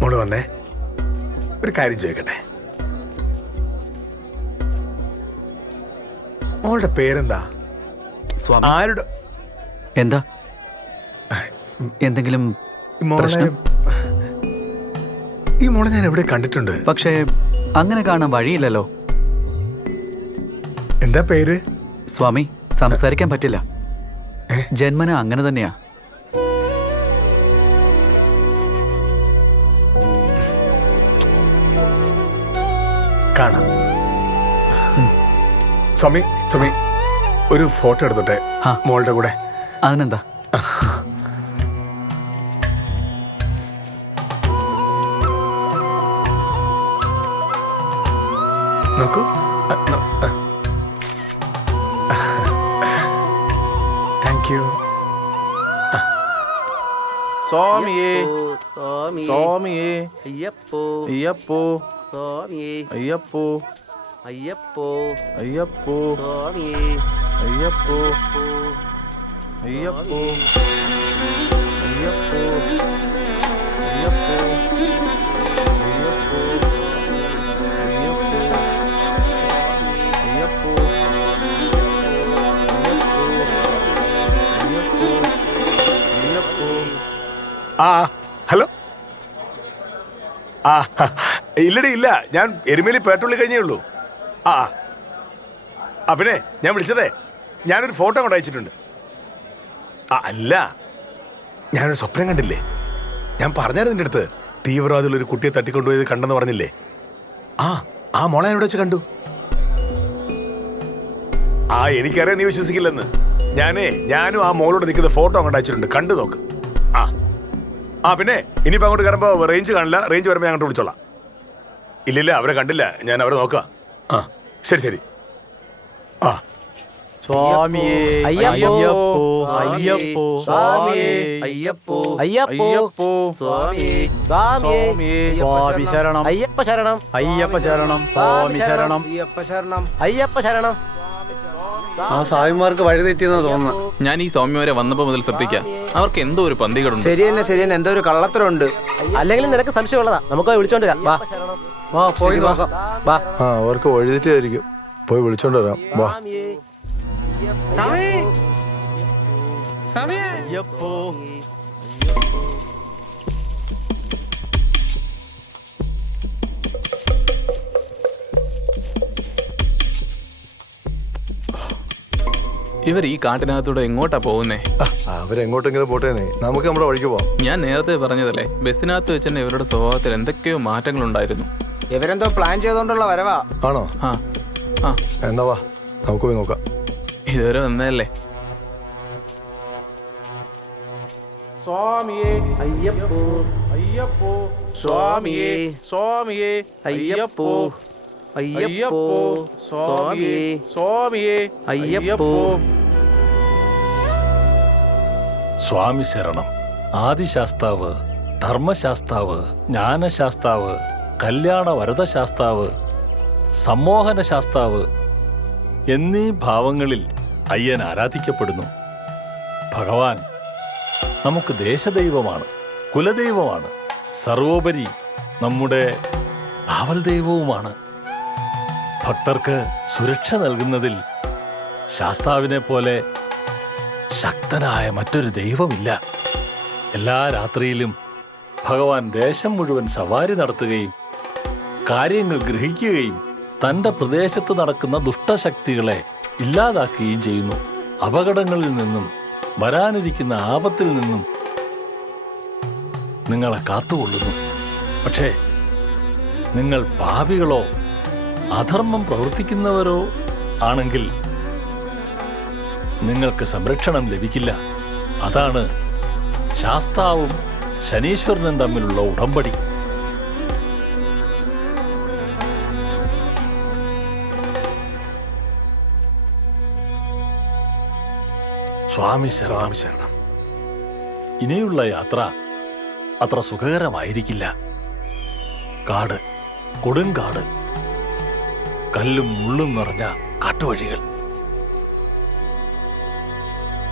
മോള് വന്നേ, ഒരു കാര്യം ചോദിക്കട്ടെ. മോളുടെ പേരെന്താ? സ്വാമി. ആരുടെ? എന്താ എന്തെങ്കിലും മോളെ, പ്രശ്നം? ഈ മോളെ ഞാൻ എവിടെ കണ്ടിട്ടുണ്ട്. പക്ഷേ അങ്ങനെ കാണാൻ വഴിയില്ലല്ലോ. എന്താ പേര്? സ്വാമി, സംസാരിക്കാൻ പറ്റില്ല. ജന്മന അങ്ങനെ തന്നെയാ. കാണാം. സ്വാമി, സ്വാമി, ഒരു ഫോട്ടോ എടുത്തോട്ടെ മോളുടെ കൂടെ. അതിനെന്താ? നോക്കൂ. Thank you. സ്വാമിയേ സ്വാമിയേ സ്വാമിയേ അയ്യപ്പോ അയ്യപ്പോ സ്വാമിയേ അയ്യപ്പോ അയ്യപ്പോ അയ്യപ്പോ സ്വാമിയേ അയ്യപ്പോ അയ്യപ്പോ അയ്യപ്പോ അയ്യപ്പോ അയ്യപ്പോ ആ ഹലോ. ആ ഇല്ലടി, ഇല്ല, ഞാൻ എരുമേലി പേട്ടുള്ളി കഴിഞ്ഞേ ഉള്ളൂ. ആ ആ പിന്നെ ഞാൻ വിളിച്ചതേ, ഞാനൊരു ഫോട്ടോ കൊണ്ട് അയച്ചിട്ടുണ്ട്. അല്ല, ഞാനൊരു സ്വപ്നം കണ്ടില്ലേ? ഞാൻ പറഞ്ഞായിരുന്നു നിന്റെ അടുത്ത്, തീവ്രവാദികളൊരു കുട്ടിയെ തട്ടിക്കൊണ്ടുപോയത് കണ്ടെന്ന് പറഞ്ഞില്ലേ? ആ മോളെ ഞാൻ ഇവിടെ വെച്ച് കണ്ടു. എനിക്കറിയാം നീ വിശ്വസിക്കില്ലെന്ന്. ഞാനും ആ മോളോട് നിൽക്കുന്ന ഫോട്ടോ അങ്ങോട്ട് അയച്ചിട്ടുണ്ട്, കണ്ടു നോക്ക്. പിന്നെ ഇനിയിപ്പോൾ അങ്ങോട്ട് കയറുമ്പോൾ റേഞ്ച് കാണില്ല, റേഞ്ച് വരുമ്പോൾ ഞാൻ അങ്ങോട്ട് വിളിച്ചോളാം. ഇല്ലില്ല, അവരെ കണ്ടില്ല, ഞാൻ അവരെ നോക്കാം. ശരി ശരി. സ്വാമിയേ അയ്യപ്പോ അയ്യപ്പോ സ്വാമിയേ അയ്യപ്പോ അയ്യപ്പോ സ്വാമിയേ സ്വാമിയേ സ്വാമി ശരണം അയ്യപ്പ ശരണം അയ്യപ്പ ശരണം സ്വാമി ശരണം അയ്യപ്പ ശരണം അയ്യപ്പ ശരണം. ആ സ്വാമിമാർക്ക് വഴി തെറ്റിയെന്നാ തോന്നുന്നു. ഞാൻ ഈ സ്വാമിമാരെ വന്നപ്പോൾ മുതൽ ശ്രദ്ധിക്കാം, അവർക്ക് എന്തോ ഒരു പന്തികളുണ്ട്. ശരി തന്നെ എന്തോ ഒരു കള്ളത്തരമുണ്ട്. അല്ലെങ്കിൽ നിനക്ക് സംശയമുള്ളതാ, നമുക്ക് വിളിച്ചോണ്ട് വരാം. വാ വാ പോയി നോക്കാം. വാ. അവർക്ക് വഴിതെറ്റായിരിക്കും, പോയി വിളിച്ചോണ്ട് വരാം. വാ. അയ്യപ്പോ ഇവർ ഈ കാട്ടിനകത്തൂടെ എങ്ങോട്ടാ പോകുന്നേ? അവരെങ്ങോട്ടെങ്കിലും പോട്ടേന്നേ, നമുക്ക് നമ്മുടെ വഴിക്ക് പോവാം. ഞാൻ നേരത്തെ പറഞ്ഞതല്ലേ, ബസ്സിനകത്ത് വെച്ച് തന്നെ ഇവരുടെ സ്വഭാവത്തിൽ എന്തൊക്കെയോ മാറ്റങ്ങളുണ്ടായിരുന്നു. ഇവരെന്തോ പ്ലാൻ ചെയ്തോണ്ടുള്ള വരവാ. ആണോ? എന്നാ വാ, നമുക്ക് പോയി നോക്കാം. ഇതുവരെ വന്നതല്ലേ. സ്വാമിയേ അയ്യപ്പോ അയ്യപ്പോ സ്വാമിയേ സ്വാമിയേ അയ്യപ്പോ അയ്യപ്പോ സ്വാമിയേ സ്വാമിയേ അയ്യപ്പോ സ്വാമി ശരണം. ആദിശാസ്താവ്, ധർമ്മശാസ്താവ്, ജ്ഞാനശാസ്താവ്, കല്യാണ വരദശാസ്താവ്, സമ്മോഹന ശാസ്താവ് എന്നീ ഭാവങ്ങളിൽ അയ്യൻ ആരാധിക്കപ്പെടുന്നു. ഭഗവാൻ നമുക്ക് ദേശദൈവമാണ്, കുലദൈവമാണ്, സർവോപരി നമ്മുടെ കാവൽ ദൈവവുമാണ്. ഭക്തർക്ക് സുരക്ഷ നൽകുന്നതിൽ ശാസ്താവിനെ പോലെ ശക്തനായ മറ്റൊരു ദൈവമില്ല. എല്ലാ രാത്രിയിലും ഭഗവാൻ ദേശം മുഴുവൻ സവാരി നടത്തുകയും കാര്യങ്ങൾ ഗ്രഹിക്കുകയും തൻ്റെ പ്രദേശത്ത് നടക്കുന്ന ദുഷ്ടശക്തികളെ ഇല്ലാതാക്കുകയും ചെയ്യുന്നു. അപകടങ്ങളിൽ നിന്നും വരാനിരിക്കുന്ന ആപത്തിൽ നിന്നും നിങ്ങളെ കാത്തുകൊള്ളുന്നു. പക്ഷേ നിങ്ങൾ പാപികളോ അധർമ്മം പ്രവർത്തിക്കുന്നവരോ ആണെങ്കിൽ നിങ്ങൾക്ക് സംരക്ഷണം ലഭിക്കില്ല. അതാണ് ശാസ്താവും ശനീശ്വരനും തമ്മിലുള്ള ഉടമ്പടി. സ്വാമി ശരണം. ഇനിയുള്ള യാത്ര അത്ര സുഖകരമായിരിക്കില്ല. കാട്, കൊടുങ്കാട്, കല്ലും മുള്ളും നിറഞ്ഞ കാട്ടുവഴികൾ.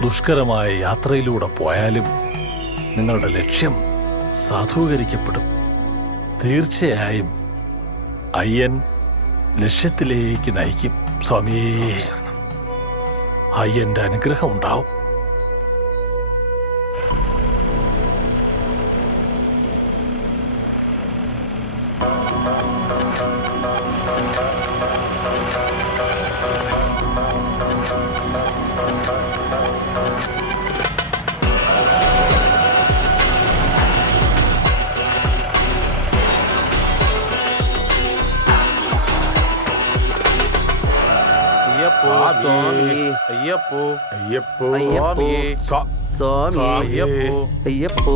ദുഷ്കരമായ യാത്രയിലൂടെ പോയാലും നിങ്ങളുടെ ലക്ഷ്യം സാധൂകരിക്കപ്പെടും. തീർച്ചയായും അയ്യൻ ലക്ഷ്യത്തിലേക്ക് നയിക്കും സ്വാമിയേ. അയ്യന്റെ അനുഗ്രഹം ഉണ്ടാവും. അയ്യപ്പോ സ്വാമിയേ അയ്യപ്പോ അയ്യപ്പോ സ്വാമിയേ സ്വാമിയേ അയ്യപ്പോ അയ്യപ്പോ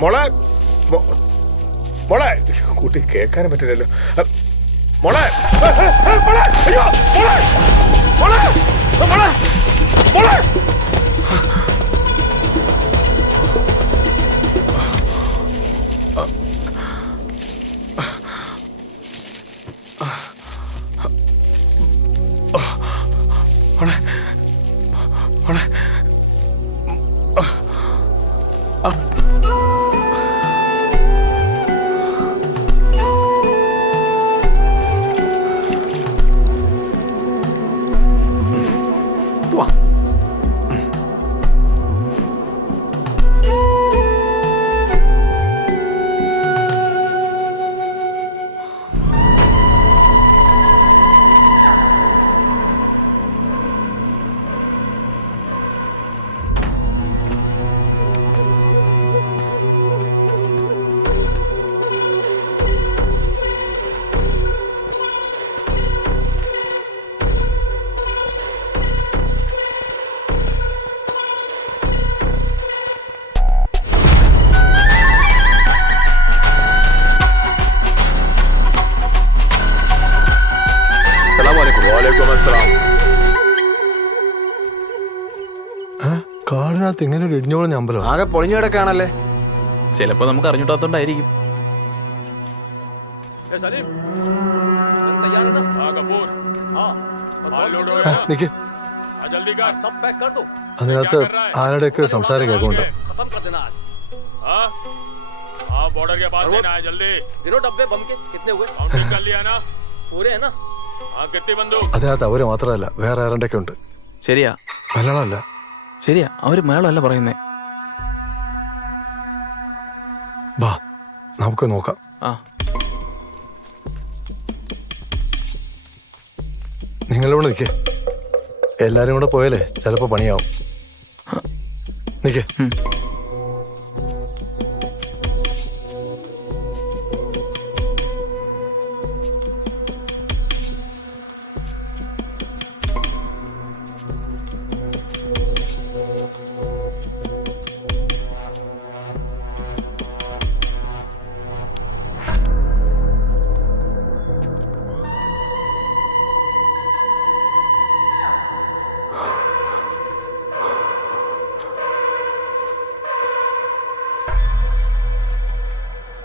മോളെ മോളെ കൂട്ടി കേൾക്കാനും പറ്റില്ലല്ലോ. മോളെ മോളെ അയ്യോ മോളെ മോളെ മോളെ മോളെ മോളെ മോളെ പോവാം. വാലേക്കും അസ്സലാം. കാടിനകത്ത് ഇങ്ങനെ ഒരു ഇടിഞ്ഞോളഞ്ഞ അമ്പലം. ആകെ പൊളിഞ്ഞു കിടക്കാണല്ലേ. ചിലപ്പോ നമുക്ക് അറിഞ്ഞിട്ടാത്തോണ്ടായിരിക്കും. നിക്ക്, അതിനകത്ത് ആരുടെയൊക്കെ സംസാരം കേൾക്കുന്നുണ്ട്. അതിനകത്ത് അവര് മാത്രമല്ല വേറെ ആരുടെയൊക്കെ ഉണ്ട്. ശരിയാ മലയാളമല്ല. ശരിയാ, അവര് മലയാളം അല്ല പറയുന്നേ. ബാ നമുക്ക് നോക്കാം. ആ നിങ്ങളിവിടെ നിൽക്കേ. എല്ലാരും കൂടെ പോയാലേ ചിലപ്പോ പണിയാവും. നിൽക്കേ.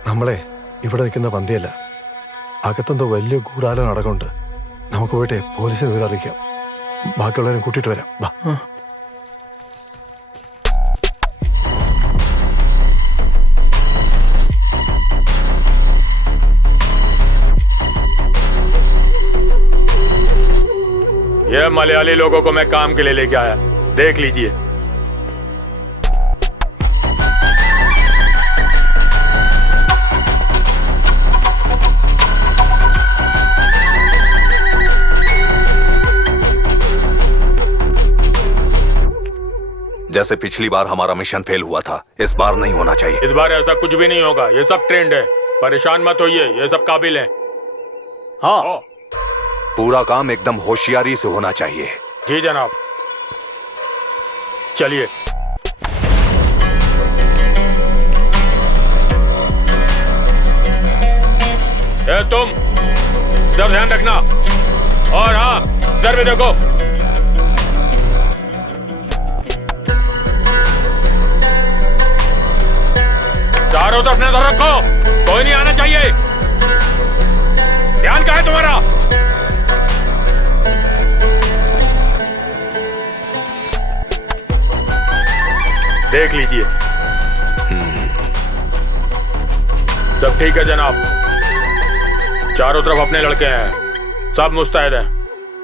നമ്മളെ ഇവിടെ നിൽക്കുന്ന പന്തിയല്ല, അകത്തെന്തോ വലിയ ഗൂഢാലോ നടക്കുന്നുണ്ട്. നമുക്ക് പോയിട്ട് പോലീസിനെ വിവരം അറിയിക്കാം. ബാക്കിയുള്ളവരും കൂട്ടിയിട്ട് വരാം. ബാ. ये मलयाली लोगों को मैं काम के लिए लेके आया, देख लीजिए. जैसे पिछली बार हमारा मिशन फेल हुआ था, इस बार नहीं होना चाहिए. इस बार ऐसा कुछ भी नहीं होगा. ये सब ट्रेंड है, परेशान मत होइए. ये सब काबिल हैं. हाँ, पूरा काम एकदम होशियारी से होना चाहिए. जी जनाब. चलिए. ए तुम इधर ध्यान रखना. और हाँ, इधर भी देखो. तरफ नजर रखो, कोई नहीं आना चाहिए। ध्यान कहाँ है तुम्हारा? देख लीजिए। सब ठीक है जनाब, चारों तरफ अपने लड़के हैं, सब मुस्तैद हैं।